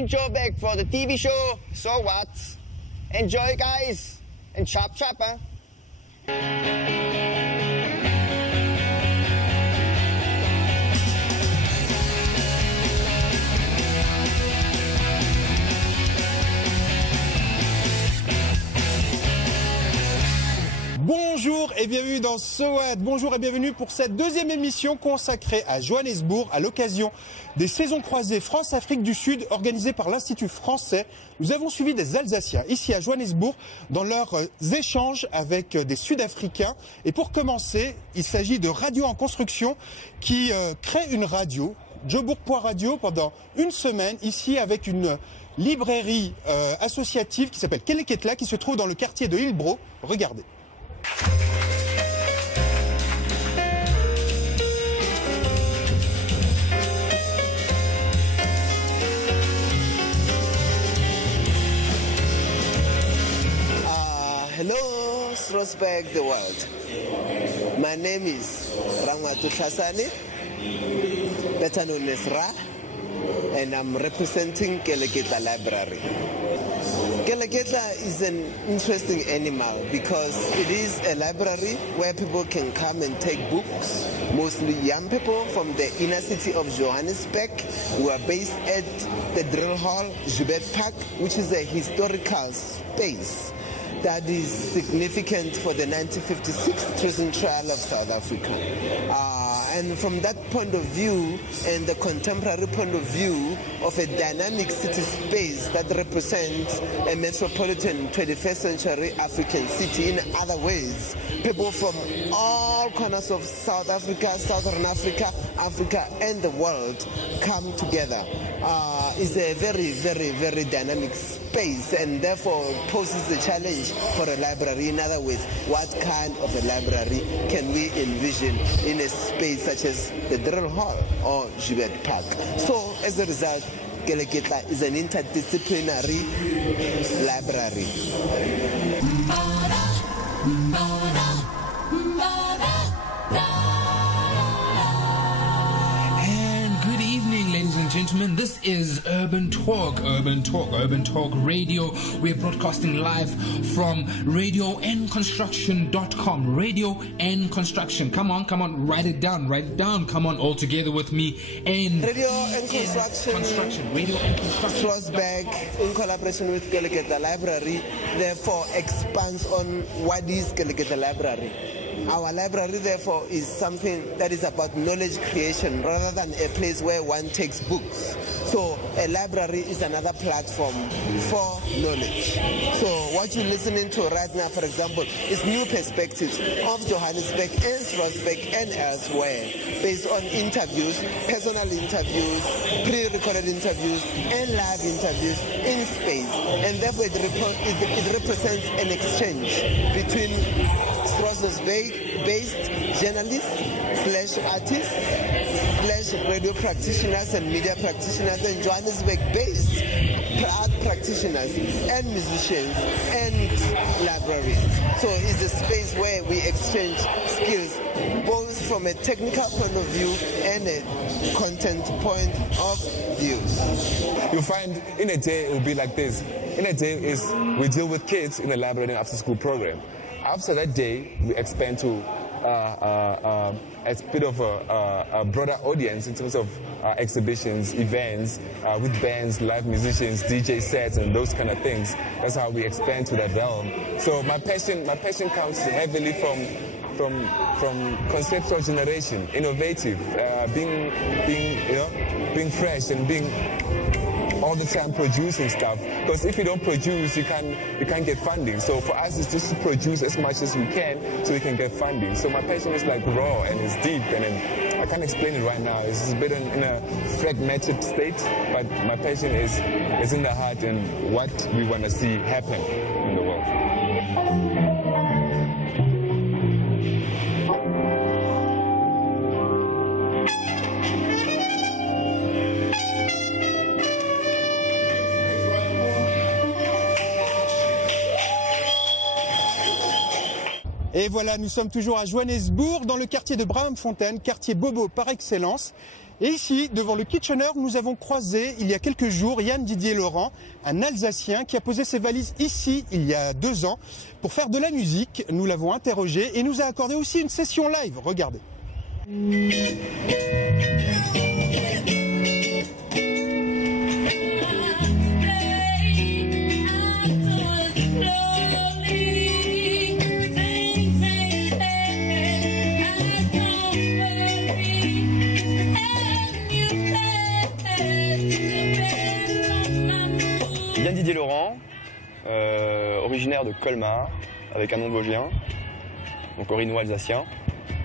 Andy Jobeck for the TV show So What. Enjoy, guys, and chop chop, huh? Bonjour et bienvenue dans So What. Bonjour et bienvenue pour cette deuxième émission consacrée à Johannesburg à l'occasion des saisons croisées France-Afrique du Sud organisées par l'Institut français. Nous avons suivi des Alsaciens ici à Johannesburg dans leurs échanges avec des Sud-Africains. Et pour commencer, il s'agit de Radio en Construction qui crée une radio, Joburg.radio, pendant une semaine ici avec une librairie associative qui s'appelle Keleketla qui se trouve dans le quartier de Hillbrow. Regardez. Hello, Strasbourg, the world. My name is Rangwatu Khasani, better known as Ra, and I'm representing Keleketla Library. Keleketla is an interesting animal because it is a library where people can come and take books, mostly young people from the inner city of Johannesburg who are based at the Drill Hall, Joburg Park, which is a historical space that is significant for the 1956 treason trial of South Africa. And from that point of view and the contemporary point of view of a dynamic city space that represents a metropolitan 21st century African city, in other ways, people from all corners of South Africa, Southern Africa, Africa and the world come together. Is a very, very, very dynamic space and therefore poses a challenge for a library. In other words, what kind of a library can we envision in a space such as the Drill Hall or Joburg Park? So as a result, Keleketla is an interdisciplinary library. Gentlemen, this is Urban Talk Radio. We're broadcasting live from radioandconstruction.com. Radio and Construction. Come on, write it down. Come on, all together with me. And Radio and Construction. Radio and Construction. Frostback, in collaboration with Keleketla Library, therefore expands on what is Keleketla Library. Our library, therefore, is something that is about knowledge creation rather than a place where one takes books. So a library is another platform for knowledge. So what you're listening to right now, for example, is new perspectives of Johannesburg and Strasbourg and elsewhere, based on interviews, personal interviews, pre-recorded interviews, and live interviews in space. And therefore it represents an exchange between Strasbourg-based journalists / artists / radio practitioners and media practitioners, and Johannesburg-based art practitioners and musicians and librarians. So it's a space where we exchange skills both from a technical point of view and a content point of view. You'll find in a day it will be like this. In a day is we deal with kids in a library and after school program. After that day, we expand to a bit of a broader audience in terms of exhibitions, events, with bands, live musicians, DJ sets, and those kind of things. That's how we expand to that realm. So my passion comes heavily from conceptual generation, innovative, being fresh and being all the time producing stuff, because if you don't produce, you can't get funding. So for us, it's just to produce as much as we can so we can get funding. So my passion is like raw and it's deep, and I can't explain it right now. It's a bit in a fragmented state, but my passion is in the heart and what we want to see happen in the world. Et voilà, nous sommes toujours à Johannesburg, dans le quartier de Braamfontein, quartier bobo par excellence. Et ici, devant le Kitchener, nous avons croisé il y a quelques jours Yann Didier Laurent, un Alsacien qui a posé ses valises ici il y a 2 ans pour faire de la musique. Nous l'avons interrogé et nous a accordé aussi une session live. Regardez. Yann Didier Laurent, originaire de Colmar, avec un nom vosgien, donc orino-alsacien.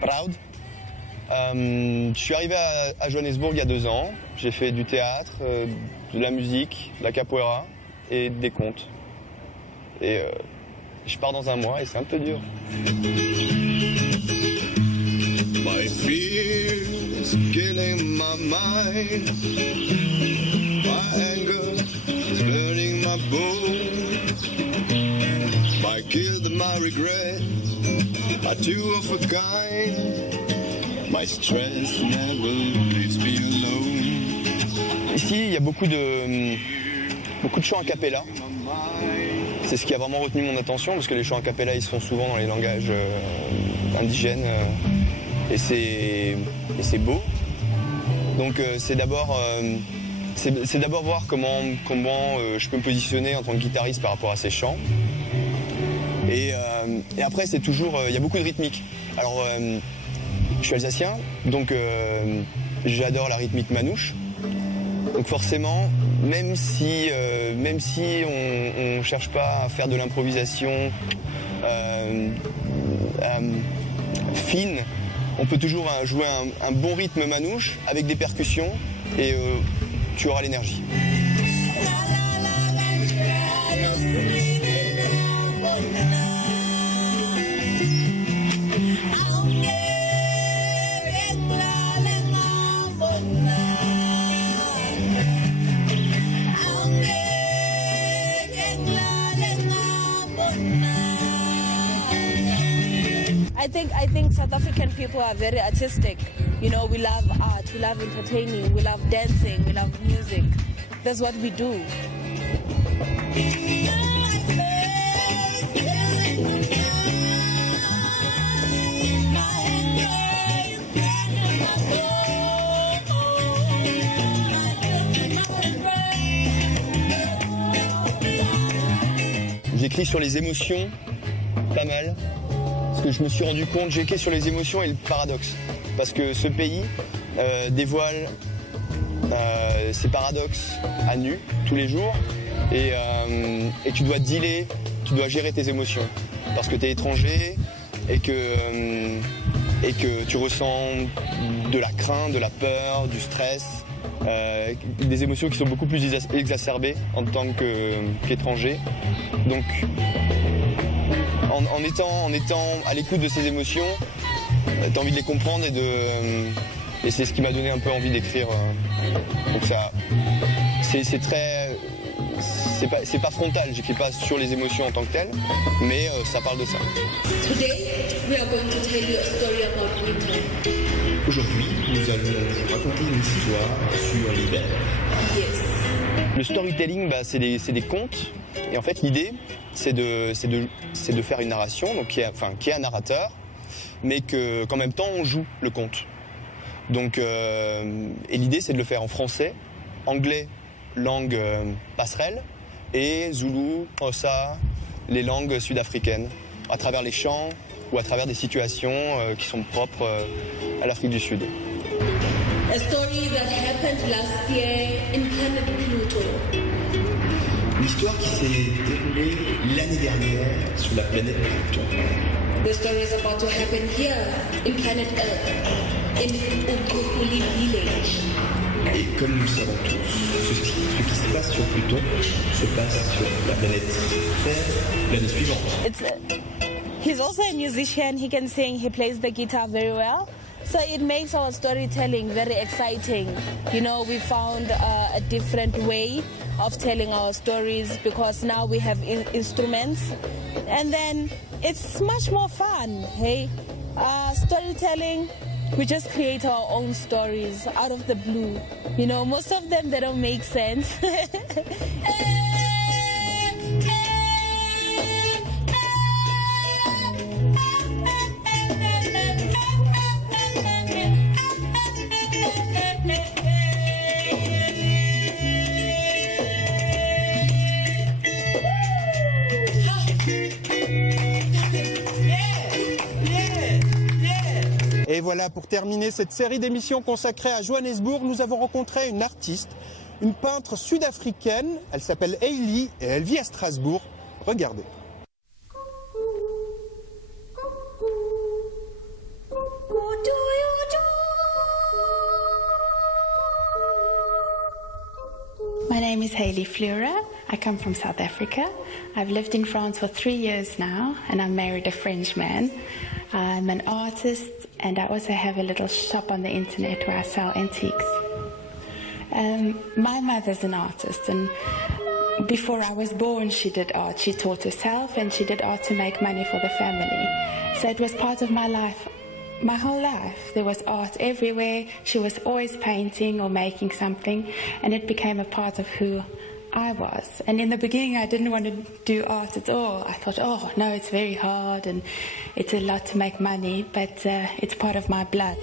Proud. Je suis arrivé à Johannesburg il y a 2 ans. J'ai fait du théâtre, de la musique, de la capoeira et des contes. Et je pars dans 1 mois et c'est un peu dur. My fears killing my mind. My anger is burning my bones. My guilt and my regret are two of a kind. My strength never leaves me alone. Ici, il y a beaucoup de chants a cappella. C'est ce qui a vraiment retenu mon attention parce que les chants a cappella, ils sont souvent dans les langages indigènes et c'est beau. Donc c'est d'abord voir comment je peux me positionner en tant que guitariste par rapport à ces chants. Et après, c'est toujours, il y a beaucoup de rythmique. Alors, je suis alsacien, donc j'adore la rythmique manouche. Donc forcément, même si on cherche pas à faire de l'improvisation fine, on peut toujours jouer un bon rythme manouche avec des percussions et tu auras l'énergie. I think South African people are very artistic. You know, we love art, we love entertaining, we love dancing, we love music. That's what we do. J'écris sur les émotions, pas mal. Parce que je me suis rendu compte, j'ai écrit sur les émotions et le paradoxe. Parce que ce pays dévoile ses paradoxes à nu, tous les jours. Et tu dois dealer, tu dois gérer tes émotions. Parce que tu es étranger et que tu ressens de la crainte, de la peur, du stress. Des émotions qui sont beaucoup plus exacerbées en tant qu'étranger. Donc, en étant à l'écoute de ces émotions, tu as envie de les comprendre et c'est ce qui m'a donné un peu envie d'écrire. Donc ça, c'est pas frontal, j'écris pas sur les émotions en tant que telles, mais ça parle de ça. Today, we are going to tell you a story about winter. Aujourd'hui, nous allons vous raconter une histoire sur l'hiver. Yes. Le storytelling, c'est des contes. Et en fait, l'idée, c'est de faire une narration, donc qui est un narrateur, mais qu'en même temps, on joue le conte. Donc, et l'idée, c'est de le faire en français, anglais, langue passerelle, et zoulou, xhosa, les langues sud-africaines, à travers les chants ou à travers des situations qui sont propres à l'Afrique du Sud. A story that happened last year in planet Pluto. Une histoire qui s'est déroulée l'année dernière sur la planète Pluton. The story is about to happen here in planet Earth, in Ukukuli village. Et comme nous le savons tous, ce qui se passe sur Pluton se passe sur la planète Terre l'année suivante. He's also a musician, he can sing, he plays the guitar very well. So it makes our storytelling very exciting. You know, we found a different way of telling our stories because now we have instruments. And then it's much more fun, hey? Storytelling we just create our own stories out of the blue. You know, most of them, they don't make sense. Et voilà, pour terminer cette série d'émissions consacrée à Johannesburg, nous avons rencontré une artiste, une peintre sud-africaine. Elle s'appelle Hailey et elle vit à Strasbourg. Regardez. My name is Hailey Fleurer. I come from South Africa. I've lived in France for 3 years now, and I married a French man. I'm an artist, and I also have a little shop on the internet where I sell antiques. My mother's an artist, and before I was born, she did art. She taught herself, and she did art to make money for the family. So it was part of my life. My whole life, there was art everywhere. She was always painting or making something, and it became a part of who I was. And in the beginning, I didn't want to do art at all. I thought, oh, no, it's very hard and it's a lot to make money, but it's part of my blood.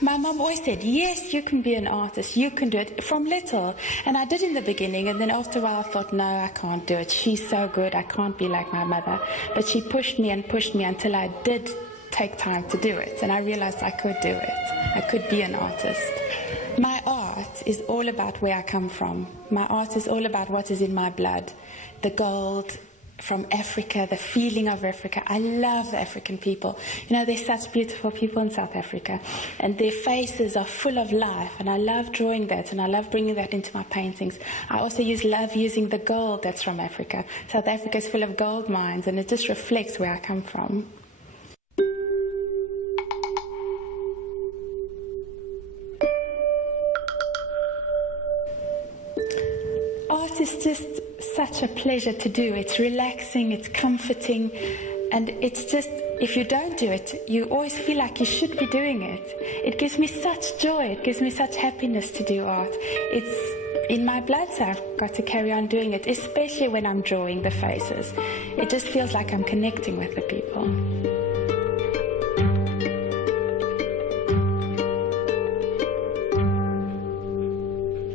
My mum always said, yes, you can be an artist, you can do it, from little. And I did in the beginning, and then after a while I thought, no, I can't do it. She's so good, I can't be like my mother. But she pushed me until I did take time to do it, and I realized I could do it. I could be an artist. My art is all about where I come from. My art is all about what is in my blood. The gold from Africa, the feeling of Africa. I love the African people. You know, there's such beautiful people in South Africa, and their faces are full of life, and I love drawing that, and I love bringing that into my paintings. I also love using the gold that's from Africa. South Africa is full of gold mines, and it just reflects where I come from. Art is just such a pleasure to do. It's relaxing, it's comforting, and it's just, if you don't do it, you always feel like you should be doing it. It gives me such joy, it gives me such happiness to do art. It's in my blood, so I've got to carry on doing it, especially when I'm drawing the faces. It just feels like I'm connecting with the people.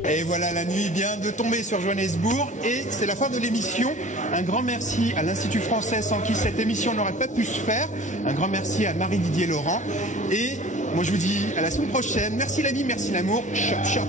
Et voilà, la nuit vient de tomber sur Johannesburg et c'est la fin de l'émission. Un grand merci à l'Institut français sans qui cette émission n'aurait pas pu se faire. Un grand merci à Marie-Didier Laurent. Et moi je vous dis à la semaine prochaine. Merci la vie, merci l'amour. Chop chop.